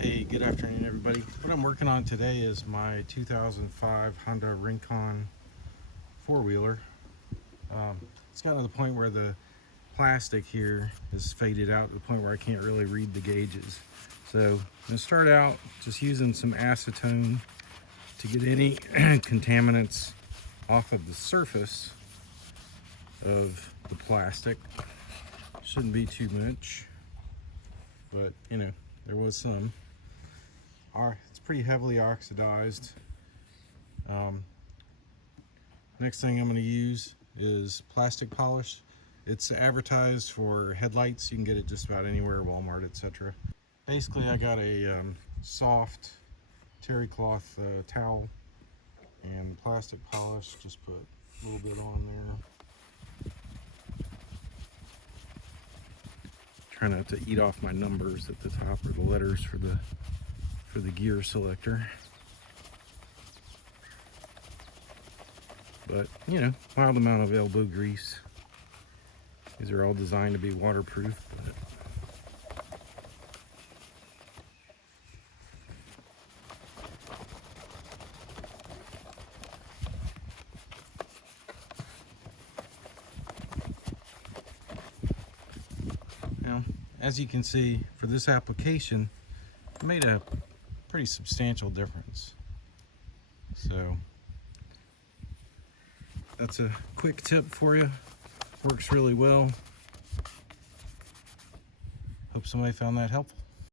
Hey, good afternoon, everybody. What I'm working on today is my 2005 Honda Rincon four-wheeler. It's gotten to the point where the plastic here is faded out to the point where I can't really read the gauges. So I'm going to start out just using some acetone to get any contaminants off of the surface of the plastic. Shouldn't be too much, but there was some. It's pretty heavily oxidized. Next thing I'm going to use is plastic polish. It's advertised for headlights. You can get it just about anywhere, Walmart, etc. Basically, I got a soft terry cloth towel and plastic polish. Just put a little bit on there. Try not to eat off my numbers at the top or the letters for the gear selector. But mild amount of elbow grease. These are all designed to be waterproof, but as you can see, for this application, it made a pretty substantial difference. So that's a quick tip for you. Works really well. Hope somebody found that helpful.